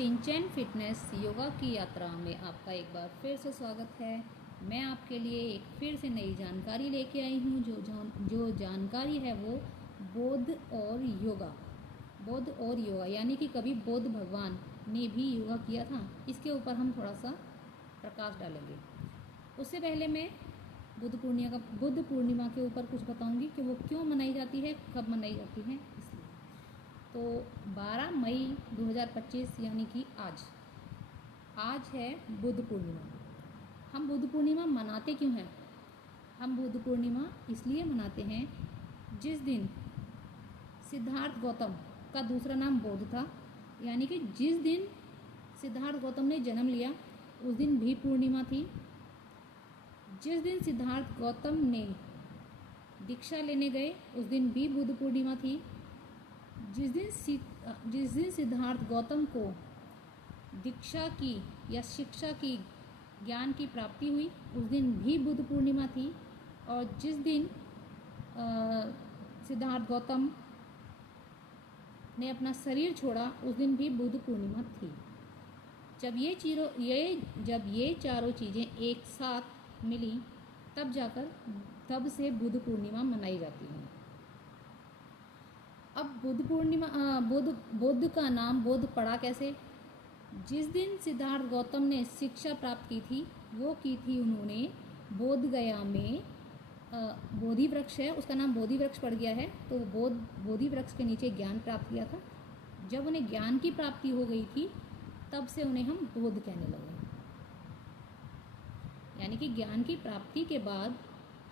सिंचन fitness yoga की यात्रा में आपका एक बार फिर से स्वागत है। मैं आपके लिए एक फिर से नई जानकारी लेके आई हूँ। जो जानकारी है वो बौद्ध और योगा यानी कि कभी बौद्ध भगवान ने भी योगा किया था, इसके ऊपर हम थोड़ा सा प्रकाश डालेंगे। उससे पहले मैं बुद्ध पूर्णिमा के ऊपर कुछ बताऊंगी कि वो क्यों मनाई जाती है, कब मनाई जाती है। इसलिए तो 12 मई 2025 यानी कि आज है बुद्ध पूर्णिमा। हम बुद्ध पूर्णिमा मनाते क्यों हैं? हम बुद्ध पूर्णिमा इसलिए मनाते हैं जिस दिन सिद्धार्थ गौतम का दूसरा नाम बौद्ध था, यानी कि जिस दिन सिद्धार्थ गौतम ने जन्म लिया उस दिन भी पूर्णिमा थी। जिस दिन सिद्धार्थ गौतम ने दीक्षा लेने गए उस दिन भी बुद्ध पूर्णिमा थी। जिस दिन सिद्धार्थ गौतम को दीक्षा की या शिक्षा की ज्ञान की प्राप्ति हुई उस दिन भी बुद्ध पूर्णिमा थी। और जिस दिन सिद्धार्थ गौतम ने अपना शरीर छोड़ा उस दिन भी बुद्ध पूर्णिमा थी। जब ये चारों चीज़ें एक साथ मिली तब से बुद्ध पूर्णिमा मनाई जाती है। अब बुद्ध का नाम बुद्ध पड़ा कैसे? जिस दिन सिद्धार्थ गौतम ने शिक्षा प्राप्त की थी वो की थी उन्होंने बोध गया में। बोधि वृक्ष है, उसका नाम बोधि वृक्ष पड़ गया है। तो बोधि वृक्ष के नीचे ज्ञान प्राप्त किया था। जब उन्हें ज्ञान की प्राप्ति हो गई थी तब से उन्हें हम बोध कहने लगे, यानी कि ज्ञान की प्राप्ति के बाद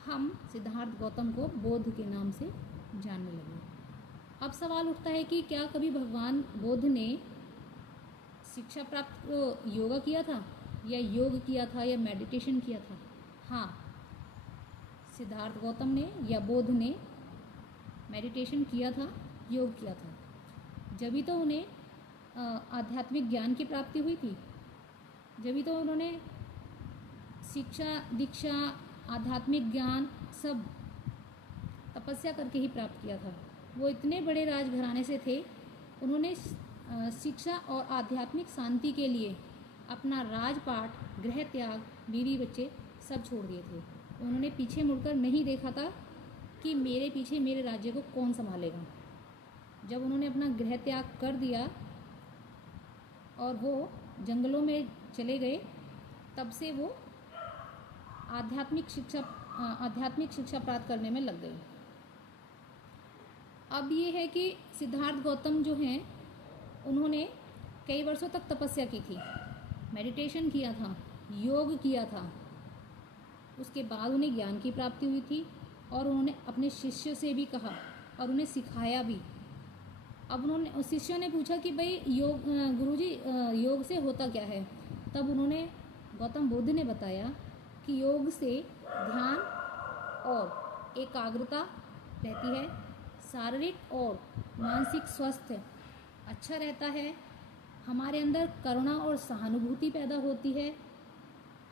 हम सिद्धार्थ गौतम को बोध के नाम से जानने लगे। अब सवाल उठता है कि क्या कभी भगवान बुद्ध ने शिक्षा प्राप्त योगा किया था या योग किया था या मेडिटेशन किया था? हाँ, सिद्धार्थ गौतम ने या बुद्ध ने मेडिटेशन किया था, योग किया था। जभी तो उन्हें आध्यात्मिक ज्ञान की प्राप्ति हुई थी, जभी तो उन्होंने शिक्षा, दीक्षा, आध्यात्मिक ज्ञान सब तपस्या करके ही प्राप्त किया था। वो इतने बड़े राजघराने से थे, उन्होंने शिक्षा और आध्यात्मिक शांति के लिए अपना राजपाट, गृह त्याग, बीवी बच्चे सब छोड़ दिए थे। उन्होंने पीछे मुड़कर नहीं देखा था कि मेरे पीछे मेरे राज्य को कौन संभालेगा। जब उन्होंने अपना गृह त्याग कर दिया और वो जंगलों में चले गए तब से वो आध्यात्मिक शिक्षा प्राप्त करने में लग गए। अब ये है कि सिद्धार्थ गौतम जो हैं उन्होंने कई वर्षों तक तपस्या की थी, मेडिटेशन किया था, योग किया था। उसके बाद उन्हें ज्ञान की प्राप्ति हुई थी और उन्होंने अपने शिष्य से भी कहा और उन्हें सिखाया भी। अब उन्होंने शिष्यों ने पूछा कि भाई गुरुजी योग से होता क्या है? तब उन्होंने गौतम बुद्ध ने बताया कि योग से ध्यान और एकाग्रता रहती है, शारीरिक और मानसिक स्वास्थ्य अच्छा रहता है, हमारे अंदर करुणा और सहानुभूति पैदा होती है।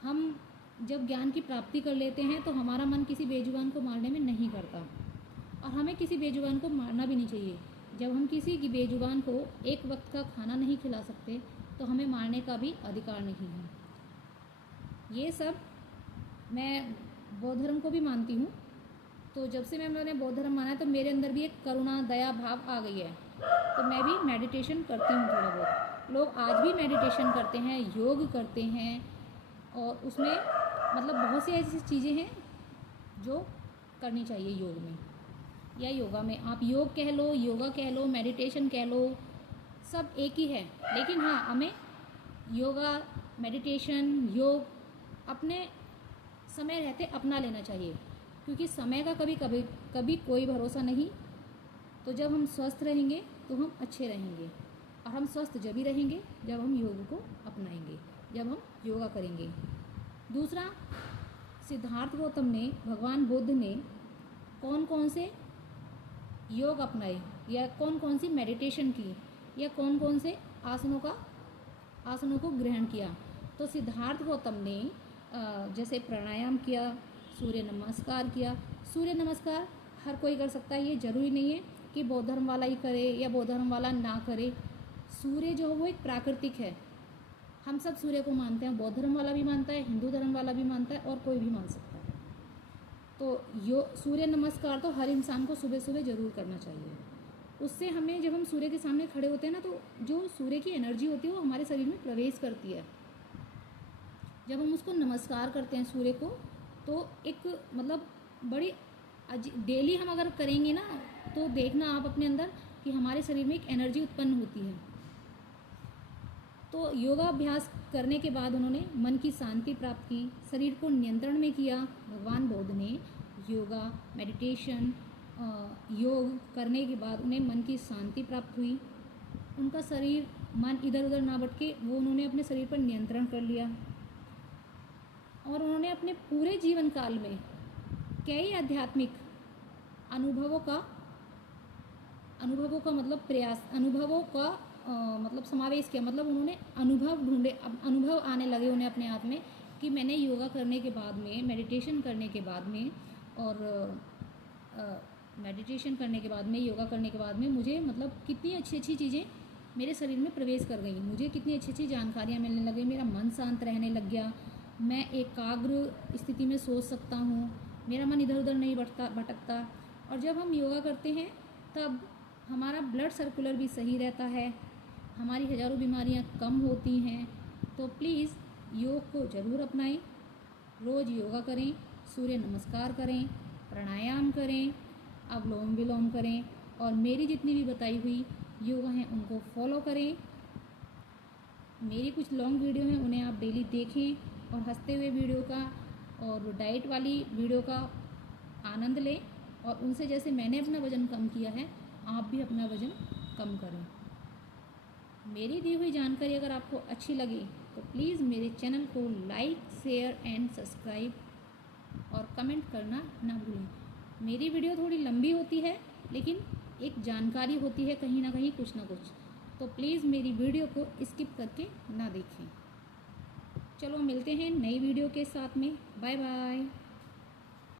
हम जब ज्ञान की प्राप्ति कर लेते हैं तो हमारा मन किसी बेजुबान को मारने में नहीं करता और हमें किसी बेजुबान को मारना भी नहीं चाहिए। जब हम किसी की बेजुबान को एक वक्त का खाना नहीं खिला सकते तो हमें मारने का भी अधिकार नहीं है। ये सब मैं बौद्ध धर्म को भी मानती हूँ। तो जब से मैंने बौद्ध धर्म माना है तो मेरे अंदर भी एक करुणा, दया भाव आ गई है। तो मैं भी मेडिटेशन करती हूँ थोड़ा बहुत। लोग आज भी मेडिटेशन करते हैं, योग करते हैं और उसमें मतलब बहुत सी ऐसी चीज़ें हैं जो करनी चाहिए योग में या योगा में। आप योग कह लो, योगा कह लो, मेडिटेशन कह लो, सब एक ही है। लेकिन हाँ, हमें योगा, मेडिटेशन, योग अपने समय रहते अपना लेना चाहिए, क्योंकि समय का कभी कोई भरोसा नहीं। तो जब हम स्वस्थ रहेंगे तो हम अच्छे रहेंगे और हम स्वस्थ जब ही रहेंगे जब हम योग को अपनाएंगे, जब हम योगा करेंगे। दूसरा, सिद्धार्थ गौतम ने, भगवान बुद्ध ने कौन कौन से योग अपनाए या कौन कौन सी मेडिटेशन की या कौन कौन से आसनों को ग्रहण किया? तो सिद्धार्थ गौतम ने जैसे प्राणायाम किया, सूर्य नमस्कार किया। सूर्य नमस्कार हर कोई कर सकता है, ये ज़रूरी नहीं है कि बौद्ध धर्म वाला ही करे या बौद्ध धर्म वाला ना करे। सूर्य जो है वो एक प्राकृतिक है। हम सब सूर्य को मानते हैं, बौद्ध धर्म वाला भी मानता है, हिंदू धर्म वाला भी मानता है, और कोई भी मान सकता है। तो सूर्य नमस्कार तो हर इंसान को सुबह सुबह ज़रूर करना चाहिए। उससे हमें, जब हम सूर्य के सामने खड़े होते हैं ना, तो जो सूर्य की एनर्जी होती है वो हमारे शरीर में प्रवेश करती है। जब हम उसको नमस्कार करते हैं सूर्य को, तो एक मतलब बड़ी डेली हम अगर करेंगे ना, तो देखना आप अपने अंदर कि हमारे शरीर में एक एनर्जी उत्पन्न होती है। तो योगाभ्यास करने के बाद उन्होंने मन की शांति प्राप्त की, शरीर को नियंत्रण में किया। भगवान बुद्ध ने योगा, मेडिटेशन, योग करने के बाद उन्हें मन की शांति प्राप्त हुई। उनका शरीर, मन इधर उधर ना भटके, वो उन्होंने अपने शरीर पर नियंत्रण कर लिया। और उन्होंने अपने पूरे जीवन काल में कई आध्यात्मिक अनुभवों का मतलब प्रयास, अनुभवों का मतलब समावेश किया। मतलब उन्होंने अनुभव ढूंढे, अब अनुभव आने लगे उन्हें अपने आप में कि मैंने योगा करने के बाद में, मेडिटेशन करने के बाद में, और योगा करने के बाद में मुझे मतलब कितनी अच्छी अच्छी चीज़ें मेरे शरीर में प्रवेश कर गई, मुझे कितनी अच्छी अच्छी जानकारियाँ मिलने लगी, मेरा मन शांत रहने लग गया, मैं एकाग्र स्थिति में सोच सकता हूँ, मेरा मन इधर उधर नहीं भटकता। और जब हम योगा करते हैं तब हमारा ब्लड सर्कुलर भी सही रहता है, हमारी हज़ारों बीमारियाँ कम होती हैं। तो प्लीज़ योग को ज़रूर अपनाएं, रोज़ योगा करें, सूर्य नमस्कार करें, प्राणायाम करें, अनुलोम विलोम करें, और मेरी जितनी भी बताई हुई योगा हैं उनको फॉलो करें। मेरी कुछ लॉन्ग वीडियो हैं, उन्हें आप डेली देखें, और हंसते हुए वीडियो का और डाइट वाली वीडियो का आनंद लें, और उनसे जैसे मैंने अपना वज़न कम किया है, आप भी अपना वज़न कम करें। मेरी दी हुई जानकारी अगर आपको अच्छी लगी तो प्लीज़ मेरे चैनल को लाइक, शेयर एंड सब्सक्राइब और कमेंट करना ना भूलें। मेरी वीडियो थोड़ी लंबी होती है, लेकिन एक जानकारी होती है कहीं ना कहीं, कुछ ना कुछ। तो प्लीज़ मेरी वीडियो को स्किप करके ना देखें। चलो मिलते हैं नई वीडियो के साथ में। Bye bye.